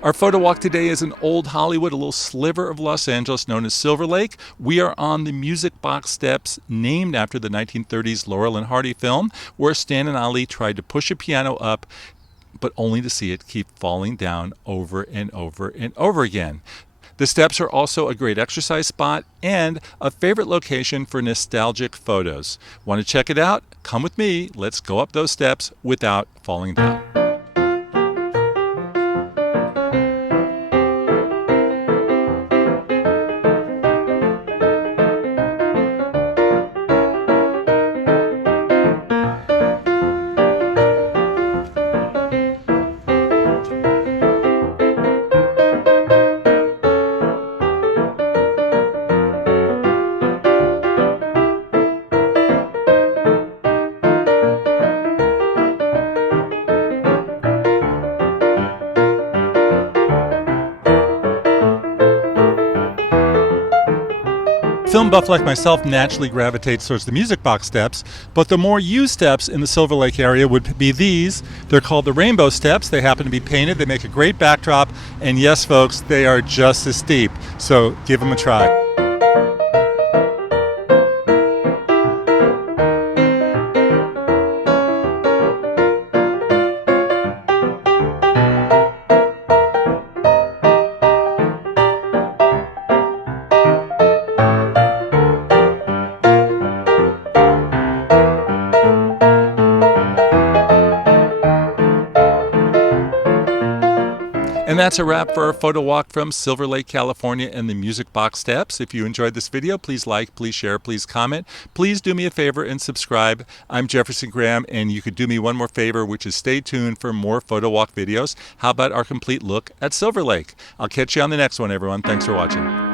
Our photo walk today is in Old Hollywood, a little sliver of Los Angeles known as Silverlake. We are on the Music Box Steps named after the 1930s Laurel and Hardy film, where Stan and Ollie tried to push a piano up, but only to see it keep falling down over and over and over again. The steps are also a great exercise spot and a favorite location for nostalgic photos. Want to check it out? Come with me. Let's go up those steps without falling down. Film buff like myself naturally gravitates towards the Music Box Steps, but the more used steps in the Silverlake area would be these. They're called the Rainbow Steps. They happen to be painted. They make a great backdrop, and yes, folks, they are just as steep. So give them a try. And that's a wrap for our photo walk from Silverlake, California and the Music Box Steps. If you enjoyed this video, please like, please share, please comment. Please do me a favor and subscribe. I'm Jefferson Graham, and you could do me one more favor, which is stay tuned for more photo walk videos. How about our complete look at Silverlake? I'll catch you on the next one, everyone. Thanks for watching.